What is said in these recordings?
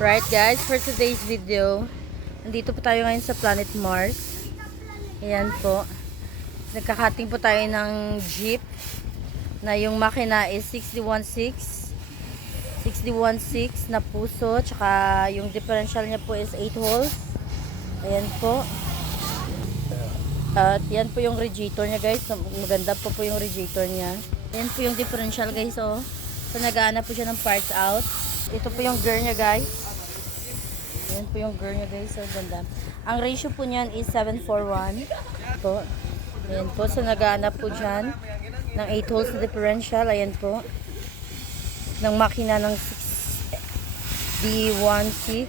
Right guys, for today's video, nandito po tayo ngayon sa Planet Mars. Ayan po. Nagkakating po tayo ng jeep na yung makina is 616 na puso, tsaka yung differential niya po is 8 holes. Ayan po. At yan po yung radiator niya guys. Maganda po yung radiator niya. Ayan po yung differential guys, oh. So nag-aana po siya ng parts out. Ito po yung gear niya guys. Ayan po yung gear niya guys. So ganda. Ang ratio po niyan is 7:4:1 po. Ayan po. So nag-aana po dyan ng 8 holes na differential. Ayan po. Ng makina ng D16.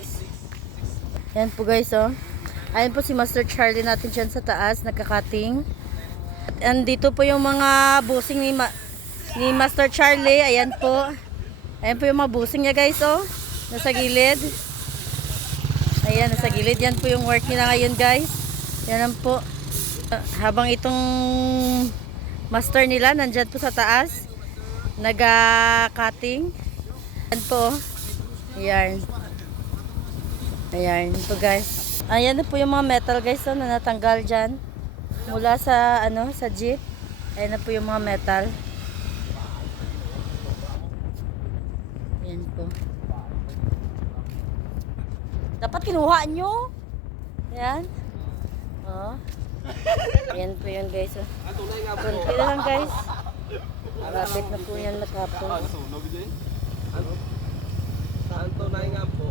Ayan po guys, oh. Ayan po si Master Charlie natin dyan sa taas. Nagkakating. And dito po yung mga busing ni Master Charlie. Ayan po. Ayan po yung mga busing niya guys, oh. Nasa gilid. Ayan, nasa gilid. Yan po yung work nila ngayon guys. Yan po. Habang itong master nila nandyan po sa taas. Nag-cutting. Ayan po. Ayan. Ayan po guys. Ayan na po yung mga metal guys, oh, na natanggal dyan. Mula sa, sa jeep. Ayan na po yung mga metal. Ayan po. Dapat kinuha nyo. Ayan. Oh. Ayan po yun guys. Oh. Kunti na lang guys. Rapid na po yan matapos. Ang tunay nga po,